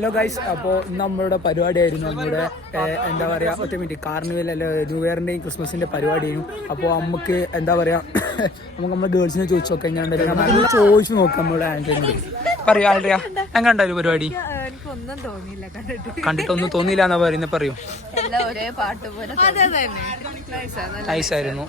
Hello guys, അപ്പോൾ നമ്മളുടെ പരിപാടിയായിരുന്നു നമ്മുടെ എന്താ പറയുക ഒറ്റ കാർണിവൽ അല്ല ന്യൂ ഇയറിൻ്റെയും ക്രിസ്മസിൻ്റെ പരിപാടിയായിരുന്നു. അപ്പോൾ നമുക്ക് എന്താ പറയുക നമുക്ക് നമ്മുടെ ഗേൾസിനെ ചോദിച്ചു നോക്കാം എങ്ങനെ നമുക്ക് ചോദിച്ചു നോക്കാം നമ്മുടെ ആൻസറിനോട്. പറയാ ആൾറിയ എങ്ങനെ ഉണ്ടായിരുന്നു പരിപാടി? കണ്ടിട്ടൊന്നും തോന്നിയില്ല എന്നാ പറയുന്നത്. പറയൂ. നൈസായിരുന്നു.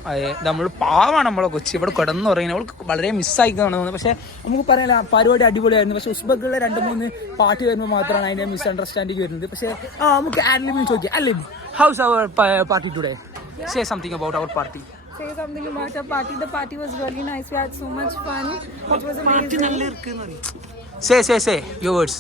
നമ്മൾ പാവാണ് നമ്മളെ കൊച്ചി ഇവിടെ കിടന്നു പറയുന്നത്. അവൾക്ക് വളരെ മിസ്സായിക്കാണ് തോന്നുന്നത്. പക്ഷെ നമുക്ക് പറയാനില്ല, പരിപാടി അടിപൊളിയായിരുന്നു. പക്ഷെ ഉസ്ബക്കുള്ള 2-3 പാട്ട് വരുമ്പോൾ മാത്രമാണ് അതിന്റെ മിസ്അണ്ടർസ്റ്റാൻഡിങ് വരുന്നത്. പക്ഷെ നമുക്ക് ആൻലിമിൻ ചോദിക്കാം. അല്ലേ, how's our party today? Say something about our party. Say something about our party. The party was really nice. We had so much fun. It was amazing. Say your words.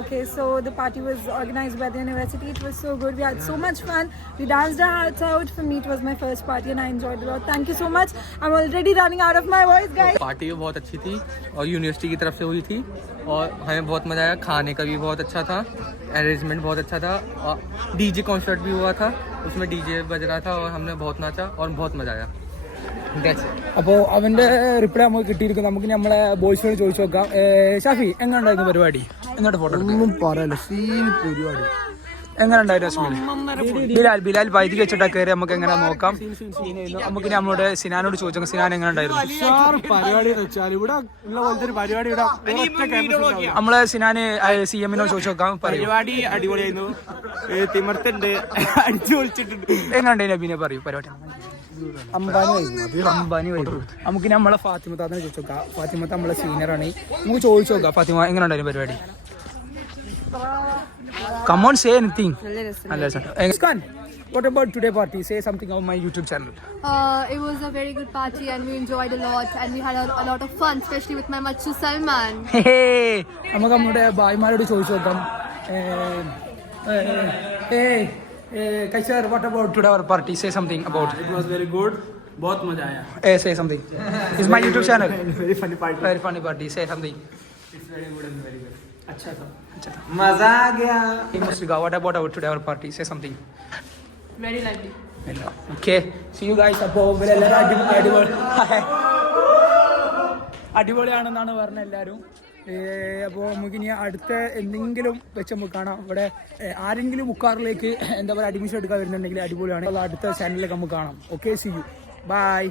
Okay, so the party was organized by the university. It was so good. We had so much fun. We danced our hearts out. For me, it was my first party and I enjoyed it a lot. Thank you so much. I'm already running out of my voice, guys. Party बहुत अच्छी थी और university की तरफ से हुई थी और हमें बहुत मज़ा आया. खाने का भी बहुत अच्छा था, अरेंजमेंट बहुत अच्छा था और डीजे कॉन्सर्ट भी हुआ था. उसमें डीजे बज रहा था और हमने बहुत नाचा और बहुत मज़ा आया. അപ്പോൾ അവന്റെ റിപ്ലൈ നമുക്ക് കിട്ടിയിരിക്കും. നമുക്ക് നമ്മളെ ബോയ്സിനോട് ചോദിച്ചു നോക്കാം. ഷാഫി, എങ്ങനെ ഉണ്ടായിരുന്നു പരിപാടി? എന്നിട്ട് ഫോട്ടോ പറയല്ലോ. സീൻ പരിപാടി എങ്ങനെ ഉണ്ടായിരുന്നു? ബിലാൽ വൈദ്യുതി വെച്ചിട്ടാ കയറി. നമുക്ക് എങ്ങനെ നോക്കാം. നമുക്ക് നമ്മുടെ സിനാനോട് ചോദിച്ചോ. സിനാൻ എങ്ങനെ ഉണ്ടായിരുന്നു? നമ്മളെ സിനാന് CM-നോട് ചോദിച്ചു നോക്കാം. പരിപാടി അടിപൊളിയായിരുന്നു. തിമർത്തുണ്ട്, അടിച്ചു പൊളിച്ചിട്ടുണ്ട്. എങ്ങനെ ഉണ്ടായിരുന്നു അഭിനയ? പറയൂ. പരിപാടി അംബാനി വരും. നമുക്ക് നമ്മളെ ഫാത്തിമത്ത് അതിനെ ചോദിച്ചു നോക്കാം. ഫാത്തിമത്ത് നമ്മളെ സീനിയറാണ്. നമുക്ക് ചോദിച്ചു നോക്കാം. ഫാത്തിമ, എങ്ങനെ ഉണ്ടായിരുന്നു പരിപാടി? Come on, say anything. What about today party? Say something on my YouTube channel. It was a very good party and we enjoyed a lot and we had a lot of fun, especially with my Machu Salman. നമുക്ക് നമ്മുടെ ഭായിമാരോട് ചോദിച്ചു നോക്കാം. Kaisar, what about today our party? Say something about. It was very good. बहुत मजा आया. Say something. It's my YouTube channel. Very funny party. Very funny party. Say something. It's very good and very good. अच्छा था. मजा आ गया. What about our today our party? Say something. Very lovely. Okay. See you guys. അപ്പോൾ അടിപൊളിയാണെന്നാണ് പറഞ്ഞത് എല്ലാവരും. അപ്പോൾ നമുക്കിനി അടുത്ത എന്തെങ്കിലും വെച്ച് നമുക്ക് കാണാം. ഇവിടെ ആരെങ്കിലും മുക്കാറിലേക്ക് എന്താ പറയുക അഡ്മിഷൻ എടുക്കാൻ വരുന്നുണ്ടെങ്കിൽ അടിപൊളിയാണ്. അടുത്ത ചാനലിലേക്ക് നമുക്ക് കാണാം. Okay, see you. ബൈ.